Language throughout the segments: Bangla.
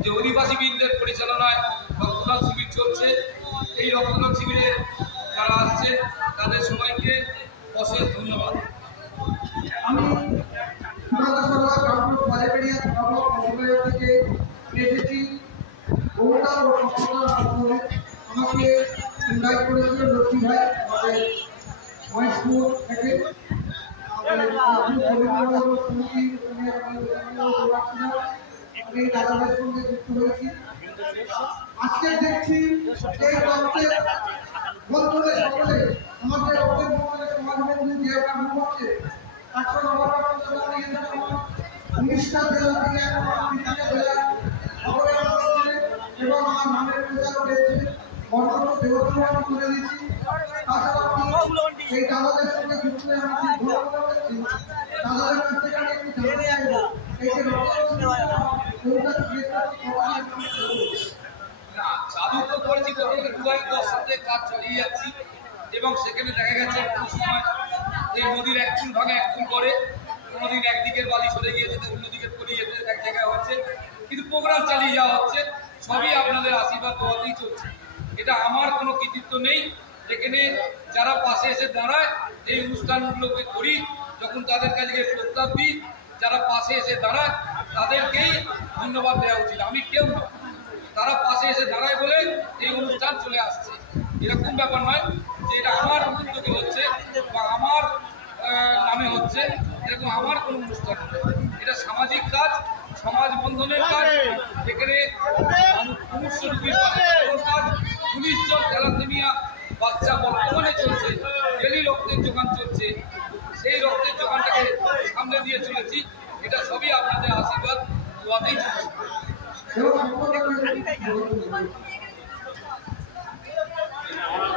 যে অধিবাসী বৃন্দের পরিচালনায় রক্তদান শিবির চলছে। এই রক্তদান শিবিরে যারা আসছে তাদের সবাইকে অশেষ ধন্যবাদ। আমি থেকে এসেছি। আমাকে ইনভাইট করেছিল লক্ষ্মী ভাই আমাদের মহেশপুর থেকে। আজকে দেখছি সকলে আমাদের সমাজবন্ধু যে হচ্ছে 19টা জেলা থেকে এবং আমার নামের প্রচার হয়েছে, বর্তমান দেবতান করে দিচ্ছি। তাছাড়া এই দাদাদের সঙ্গে যুক্ত দাদাদের কাছ থেকে আমি একটু জানতে চাইব চালু তো করেছি সাথে কাজ চালিয়ে যাচ্ছি এবং সেখানে দেখা গেছে কোনো সময় এই নদীর এক ফুল ভাঙে এক ফুল করে, কোনোদিন একদিকের বালি সরে গিয়ে যেতে অন্যদিকে পড়ে যেতে এক জায়গায় হচ্ছে, কিন্তু প্রোগ্রাম চালিয়ে যাওয়া হচ্ছে। সবই আপনাদের আশীর্বাদ দোয়াতেই চলছে। এটা আমার কোনো কৃতিত্ব নেই। যেখানে যারা পাশে এসে দাঁড়ায় এই অনুষ্ঠানগুলোকে করি, যখন তাদের কাছে প্রস্তাব দিই, যারা পাশে এসে দাঁড়ায় তাদেরকেই ধন্যবাদ দেওয়া উচিত, আমি কেউ না। তারা পাশে এসে দাঁড়ায় বলে এই অনুষ্ঠান চলে আসছে। এরকম ব্যাপার নয় যে এটা আমার উদ্যোগে হচ্ছে বা আমার নামে হচ্ছে, এরকম আমার কোনো অনুষ্ঠান নয়। এটা সামাজিক কাজ, সমাজ বন্ধনের কাজ। যেখানে পুরুষরূপীর কাজ 19 জন থ্যালাসেমিয়া বাচ্চা বর্তমানে চলছে, ডেলি রক্তের যোগান চলছে। সেই রক্তের যোগানটাকে সামনে দিয়ে চলেছি। এটা সবই আপনাদের আশীর্বাদ দোয়াতেই চলছে।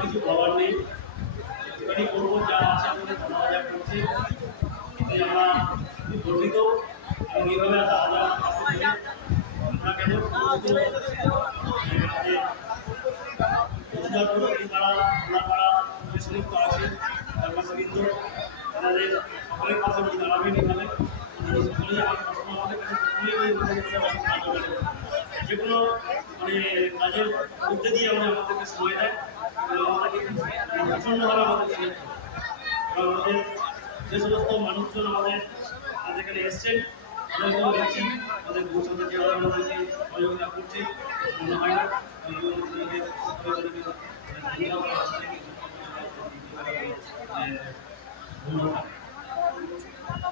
কিছু বলার নেই, করবো যা আছে করছি। আমরা গর্বিত এবং এইভাবে সমস্ত আছে তার কাছে কিন্তু আমাদের সকলের পাশে দাঁড়াবেন। এখানে যেগুলো মানে কাজের মধ্যে দিয়ে আমাদেরকে সময় দেয়, আমাদেরকে প্রচণ্ডভাবে আমাদের আমাদের যে সমস্ত মানুষজন আমাদের এখানে এসছেন তাদেরকেও দেখছি, আমাদের ভবিষ্যতে যেভাবে আমাদেরকে সহযোগিতা করছে মনে হয় না।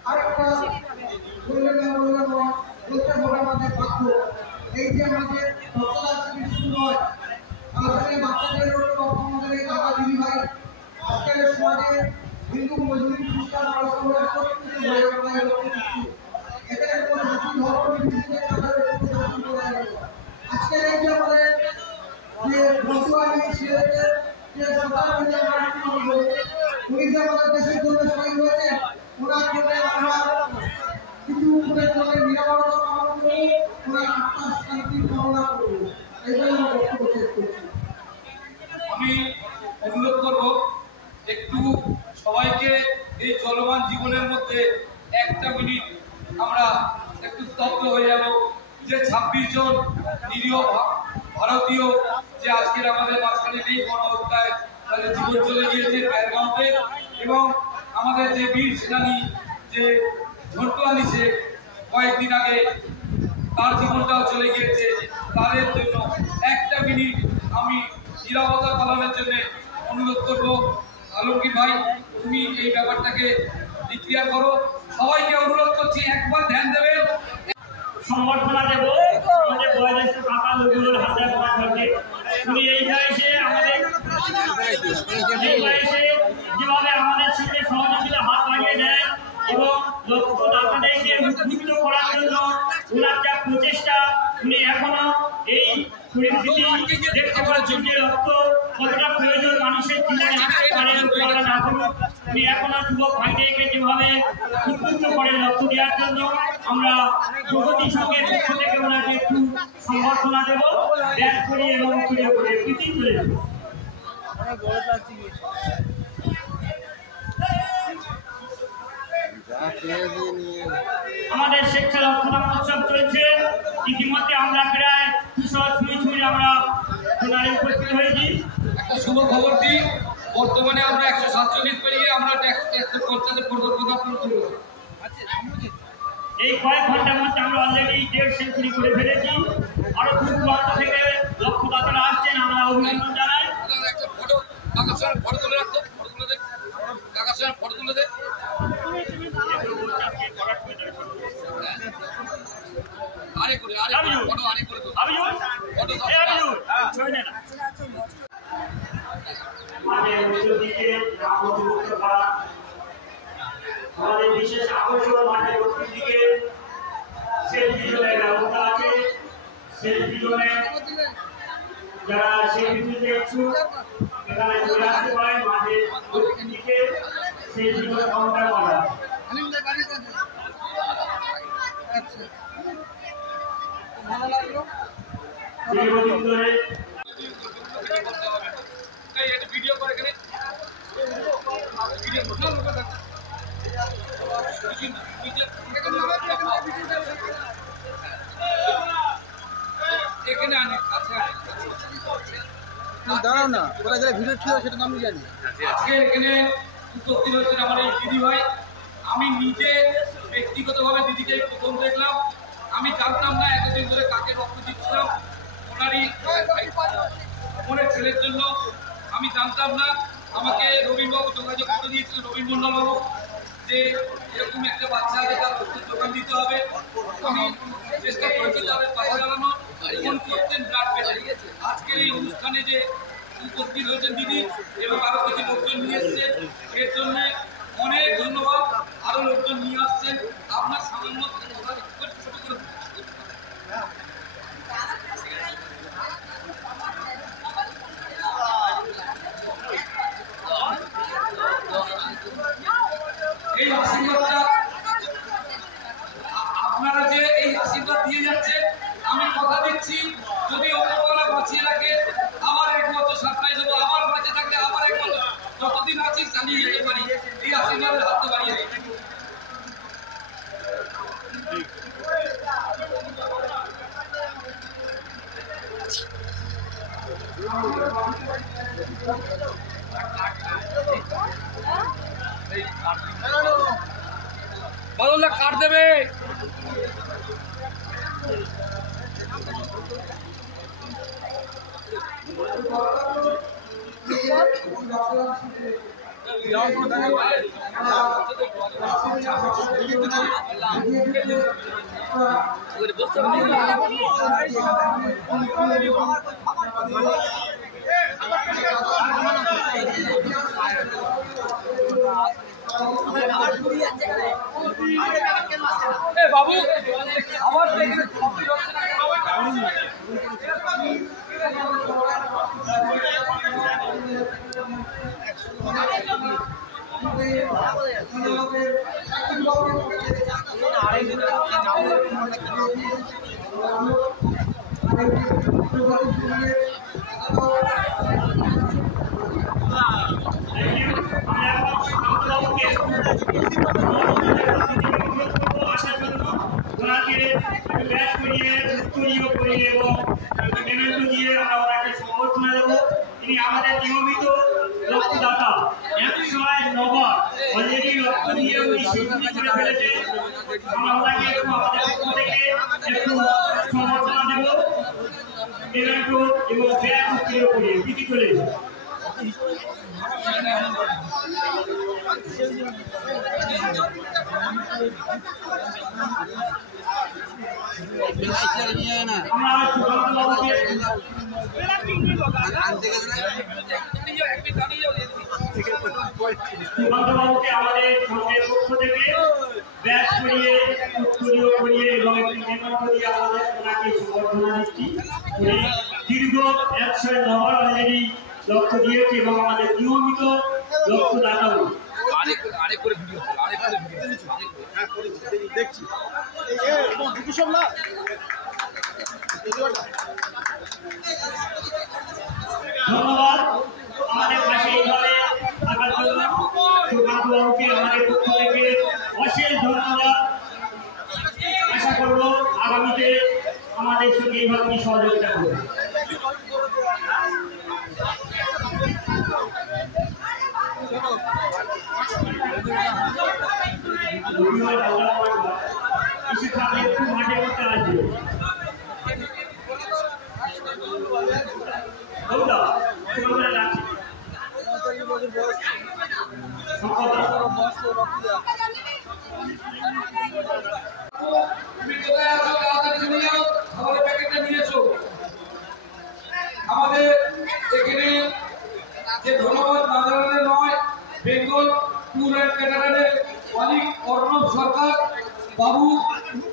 আরেকটা বলতে হবে আমাদের বাধ্য, এই যে আমাদের রক্তদান শিবির শুরু হয়, তাহলে বাচ্চাদের আমাদের এই দাদা দিদি ভাই আজকের সমাজে হিন্দু মুসলিম খ্রিস্টান এখানে কোনো জাতি ধর্ম নির্বিশেষে আজকের এই যে আমাদের যে বন্ধুয়ানি ছেলেদের যে উনি যে আমাদের দেশের জন্য শহীদ হয়েছে, ওনার জন্য আমরা কিছু নিরাপত্তা কামনা করবো, ওনার আত্মার শান্তি কামনা করবো। এই জন্য বক্তব্য শেষ করছি। আমি অনুরোধ করব একটু সবাইকে এই চলমান জীবনের মধ্যে একটা মিনিট আমরা একটু স্তব্ধ হয়ে যাব। যে 26 জন নিরীহ ভারতীয় যে আজকের আমাদের মাঝখানে নেই, গণহত্যায় তাদের জীবন চলে গিয়েছে প্যারগাঁওতে, এবং আমাদের যে বীর সেনানী যে ঝন্টু আলী শেখ কয়েকদিন আগে তার জীবনটাও চলে গিয়েছে, তাদের জন্য একটা মিনিট আমি নিরাপত্তা পালনের জন্য অনুরোধ করব। আলমগীর ভাই, তুমি এই ব্যাপারটাকে ডিক্লিয়ার করো। সবাইকে অনুরোধ করছি একবার ধ্যান দেবেন। সংবর্ধনা দেব আমাদের বয়োজ্যেষ্ঠ কাকা নজরুল হাসান মহাশয়কে। উনি এই বয়সে আমাদের যেভাবে আমাদের সঙ্গে সহযোগিতা হাত বাড়িয়ে দেয় এবং লক্ষ্য টাকাটাকে উদ্বুদ্ধ করার জন্য ওনার যা প্রচেষ্টা, উনি এখনো এই পরিস্থিতি দেখতে পাওয়ার জন্য রক্ত কতটা প্রয়োজন মানুষের জীবনে না করুন, উনি এখনো যুবক ভাইদেরকে যেভাবে উদ্বুদ্ধ করেন রক্ত দেওয়ার জন্য, আমরা প্রগতি সঙ্গের পক্ষ থেকে ওনাকে একটু সংবর্ধনা দেব, ব্যাগ করি এবং কৃতিত্ব দেব। আমাদের শিক্ষা রক্ষা উৎসব চলছে। ইতিমধ্যে আমরা প্রায় এখানে উপস্থিত হয়েছি। একটা শুভ খবর দিই, বর্তমানে আমরা 147 পেরিয়ে আমরা 150 পদার্পণ করব। এই কয়েক ঘন্টার মধ্যে আমরা অলরেডি 1.5 সেঞ্চুরি করে ফেলেছি। আরো দূর দূরান্ত থেকে লক্ষ্যদাতারা আসছেন, আমরা অভিনন্দন জানাই। একটা ফটো কাকার সঙ্গে ফটো তুলে রাখতো, ফটো তুলে দে, কাকার সঙ্গে ফটো তুলে দে। আরে করে ফটো আরে করে ফটো আমাদের বিশেষ আকর্ষণ মাঠের দক্ষিণ দিকে সেলফি জোনের ব্যবস্থা আছে। সেলফি জোনে যারা সেলফি তুলতে ইচ্ছুক এখানে চলে আসতে পারেন। মাঠের দক্ষিণ দিকে সেলফি জোনে কাউন্টার করা। দীর্ঘদিন ধরে ভিডিও করে এখানে ভিডিও এখানে আনে আচ্ছা দাঁড়াও না, ওরা যারা ভিডিও ছিল সেটা নাম জানি। আজকে এখানে উপস্থিত হয়েছেন আমার এই দিদি ভাই। আমি নিজে ব্যক্তিগতভাবে দিদিকে প্রথম দেখলাম। আমি জানতাম না এতদিন ধরে কাকে রক্ত দিচ্ছিলাম, ওনারই বোনের ছেলের জন্য। আমি জানতাম না, আমাকে রবীন্দ্রবাবু যোগাযোগ করে দিয়েছিলেন, রবীন্দ্র মন্ডলবাবু, যে এরকম একটা বাচ্চা আছে তার রক্তের যোগান দিতে হবে। আমি চেষ্টা করেছি তাদের পাশে দাঁড়ানো, ফোন করতেন ব্লাড পেটে। আজকের এই অনুষ্ঠানে যে উপস্থিত হয়েছেন দিদি এবং আরো কিছু লোকজন নিয়ে এসছেন, এর জন্য অনেক ধন্যবাদ। আরো লোকজন নিয়ে আসছেন, আপনার সামান্য ছোট করে এই আশীর্বাদটা আপনারা যে এই আশীর্বাদ দিয়ে যাচ্ছে, আমি কথা দিচ্ছি যদি অপরবেলা বাঁচিয়ে রাখে আবার 1 বছর সাপ্লাই দেবো, আবার বাঁচে থাকলে আবার 1 বছর, যতদিন আছি চালিয়ে যেতে পারি। এই আশীর্বাদের হাত বাড়িয়ে দিই। বদলদা কাট দেবে। বাবু আবার দেখে তিনি আমাদের নিয়মিত লক্ষ্যদাতা। 109 অলরেডি লক্ষ্য দিয়ে উনি স্বীকৃতি করে ফেলেছেন। আমরা ওনাকে আমাদের পক্ষ থেকে একটু সমর্থনা দেব এবং ব্যাগ উত্তীর্ণ করে দিতে চলে সুকান্তবাবুকে আমাদের সঙ্গের পক্ষ থেকে ব্যাচ করিয়ে উত্তরীয় করিয়ে এবং একটি নিমন্ত্রণ দিয়ে আমাদের ওনাকে সম্বর্ধনা দিচ্ছি। দীর্ঘ 109 অলরেডি লক্ষ্য দিয়েছে এবং আমাদের নিয়মিত লক্ষ্যদাতাও। দেখছি ধন্যবাদ আমাদের পাশে এইভাবে থাকার জন্য। সুকান্তবাবুকে আমাদের পক্ষ থেকে অশেষ ধন্যবাদ। আশা করব আগামীতে আমাদের সঙ্গে এইভাবে সহযোগিতা করবে। इसी खातिर खूब माठे করতে আসবে বলতো তোমরা রাখি আমাদের এখানে যে ধন্যবাদ না জানালে নয়, বেঙ্গল ট্যুর অ্যান্ড ক্যাটারারের মালিক অর্ণব সরকার বাবু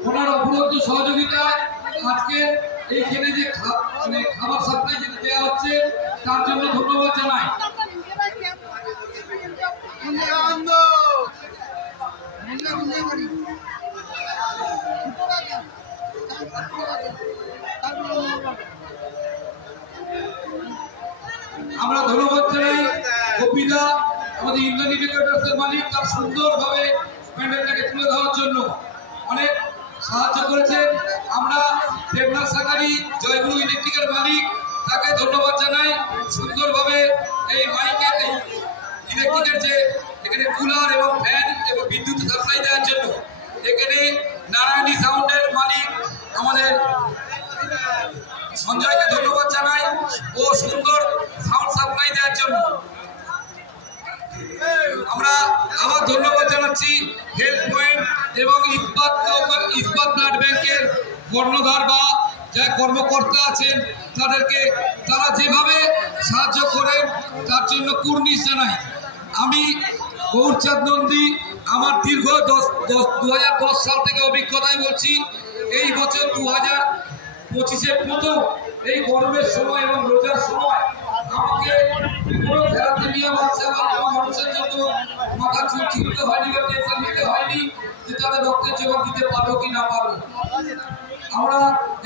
ওনার অপূর্ব সহযোগিতায় আজকে এইখানে যে খাবার সাপ্লাই যেটা দেওয়া হচ্ছে তার জন্য ধন্যবাদ জানাই। আমরা ধন্যবাদ জানাই কপিদা আমাদের ইন্দ্রাণী ডেকোরেটরসের মালিক, তার সুন্দরভাবে প্যান্ডেলটাকে তুলে ধরার জন্য অনেক সাহায্য করেছেন। আমরা দেবনাথ সাকারি জয়গুরু ইলেকট্রিকের মালিক, তাকে ধন্যবাদ জানাই সুন্দরভাবে এই মাইকের এই ইলেকট্রিকের যে এখানে কুলার এবং ফ্যান এবং বিদ্যুৎ সাপ্লাই দেওয়ার জন্য। এখানে নারায়ণী সাউন্ডের মালিক আমাদের সঞ্জয়কে ধন্যবাদ জানাই ও সুন্দর সাউন্ড সাপ্লাই দেওয়ার জন্য। আমরা আবার ধন্যবাদ জানাচ্ছি হেলথ পয়েন্ট এবং ইস্পাত ব্লাড ব্যাংকের কর্ণধার বা যা কর্মকর্তা আছেন তাদেরকে, তারা যেভাবে সাহায্য করেন তার জন্য কুর্নিশ জানাই। আমি গৌরচাঁদ নন্দী, আমার দীর্ঘ 2010 সাল থেকে অভিজ্ঞতায় বলছি, এই বছর 2025-এর প্রথম এই গরমের সময় এবং রোজার সময় আমাকে কোনো থ্যালাসেমিয়া বাচ্চা বা কোনো মানুষের জন্য মাথা চুলতে হয়নি বা টেনশন নিতে হয়নি যে তাদের রক্তের জোগান দিতে পারবো কি না পারবো। আমরা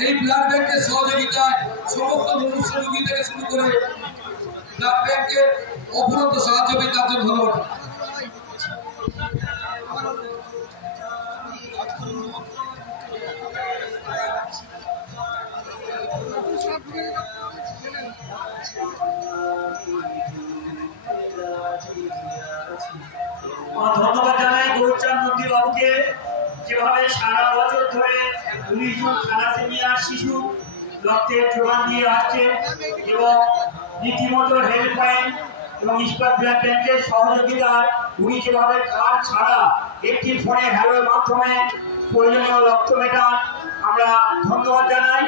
এই ব্লাড ব্যাংকের সহযোগিতায় সমস্ত মনুষ্য রোগী থেকে শুরু করে ব্লাড ব্যাংকের অপরন্ত সাহায্য পেয়ে তার জন্য ধন্যবাদ। ধন্যবাদ জানাই গৌরচাঁদ নন্দী বাবুকে, যেভাবে সারা বছর ধরে 19 জন থ্যালাসেমিয়া শিশু রক্তের যোগান দিয়ে আসছে এবং রীতিমতো হেল্প পয়েন্ট এবং ইস্পাত ব্লাড ব্যাংকের সহযোগিতায় উনি যেভাবে কার্ড ছাড়া একটি ফোনে হ্যালোর মাধ্যমে প্রয়োজনীয় রক্ত মেটান। আমরা ধন্যবাদ জানাই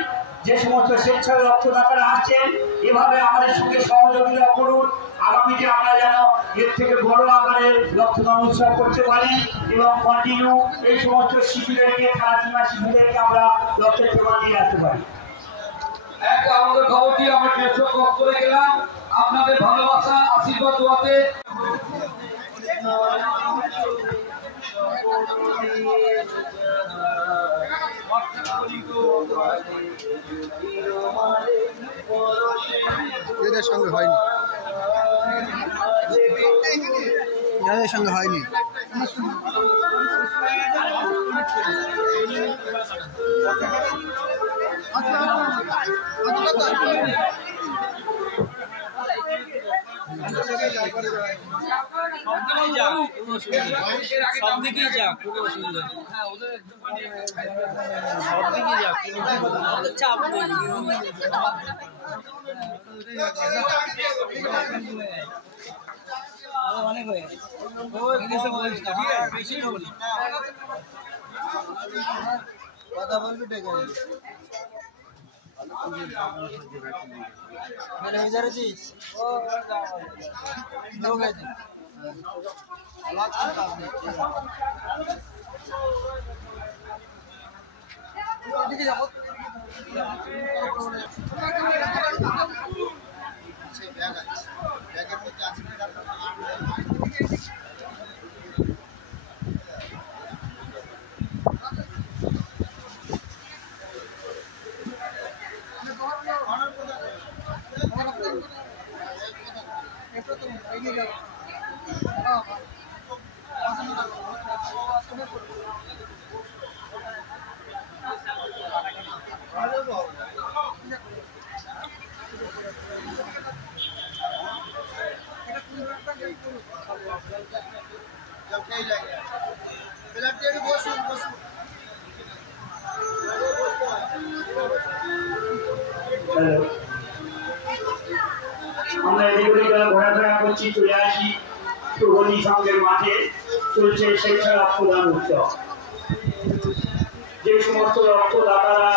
যে সমস্ত স্বেচ্ছায় রক্তদাতারা আসছেন, এভাবে আমাদের সঙ্গে সহযোগিতা করুন। আগামীতে আমরা যেন এর থেকে বড় আকারে রক্তদান উৎসব করতে পারি এবং কন্টিনিউ এই সমস্ত শিশুদেরকে থ্যালাসেমিয়া শিশুদেরকে আমরা রক্তের যোগান দিয়ে আসতে পারি। একটা আমাদের খবর দিয়ে আমরা দেশক করে গেলাম আপনাদের ভালোবাসা আশীর্বাদ দোয়াতে। এদের সঙ্গে হয়নি, এদের সঙ্গে হয়নি। চাপ অনেক হয়ে কথা বলবি ডেকে ম্যানেজারেছিস লোক আছে এদিকে যাবো ব্যাগ আছে ব্যাগের মধ্যে আছে আমরা এদিকে ঘোরাফেরা করছি, চলে আসি প্রগতি সংঘের মাঠে। চলছে স্বেচ্ছা রক্তদান উৎসব। যে সমস্ত রক্তদাতারা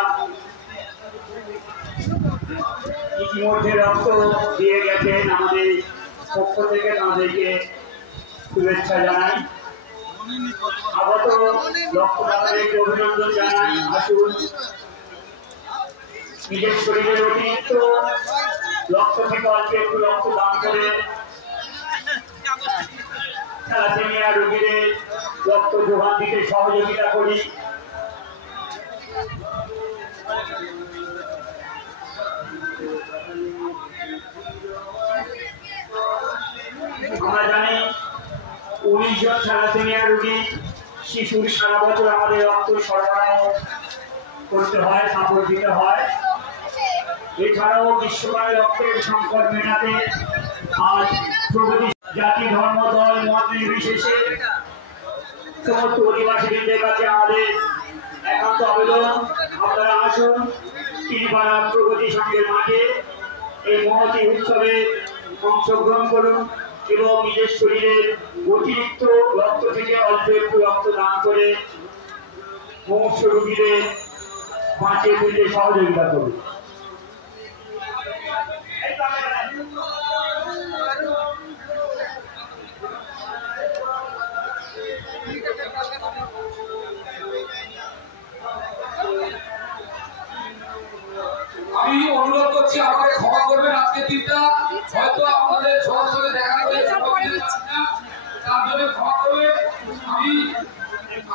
ইতিমধ্যে রক্ত দিয়ে গেছেন, আমাদের পক্ষ থেকে তাদেরকে শুভেচ্ছা জানাই। আগত রক্তদাতাদেরকে অভিনন্দন জানাই। আসুন, নিজের শরীরের অতিরিক্ত রক্ত থেকে অল্প একটু রক্ত দান করে থ্যালাসেমিয়া রোগীদের রক্ত যোগান দিতে সহযোগিতা করি। আমরা জানি 19 জন থ্যালাসেমিয়া রোগী শিশুর সারা বছর আমাদের রক্ত সরবরাহ করতে হয়, সাপোর্ট দিতে হয়। এছাড়াও বিশ্বকালে রক্তের সংকট মেটাতে আজ প্রগতি জাতি, ধর্ম, দল, মত নির্বিশেষে সমস্ত অধিবাসীদের কাছে আমাদের একান্ত আবেদন, আপনারা আসুন তিনপাড়া প্রগতি সংঘের মাঠে এই মহতী উৎসবে অংশগ্রহণ করুন এবং নিজের শরীরের অতিরিক্ত রক্ত থেকে অল্প একটু রক্ত দান করে মুমূর্ষু রোগীদের বাঁচিয়ে তুলতে সহযোগিতা করুন। আমি অনুরোধ করছি, আমাকে ক্ষমা করবেন। আজকের দিনটা হয়তো আপনাদের সরাসরি দেখা করে তার জন্য ক্ষমা করবেন। আমি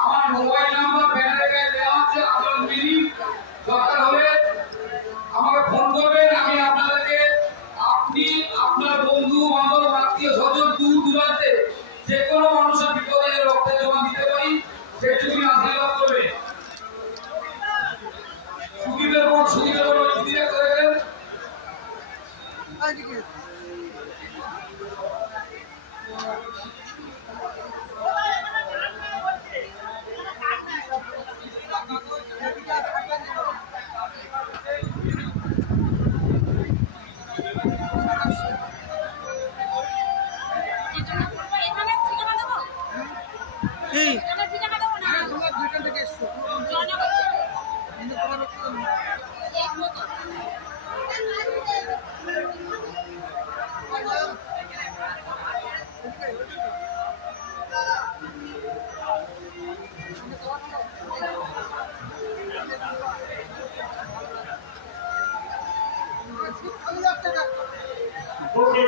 আমার মোবাইল নাম্বার ব্যানারে দেওয়া আছে, আপনার মিনিং দরকার হলে আমাকে ফোন করবেন। আমি আপনাদেরকে, আপনি আপনার বন্ধু বান্ধব, আত্মীয় স্বজন, দূর দূরান্তে যে কোনো মানুষের বিপদে রক্তের জমা দিতে পারি, সেটুকুনি আশীর্বাদ করবে। সুখীদের পর সুখীদের পর ধীরে করে দেন। Porque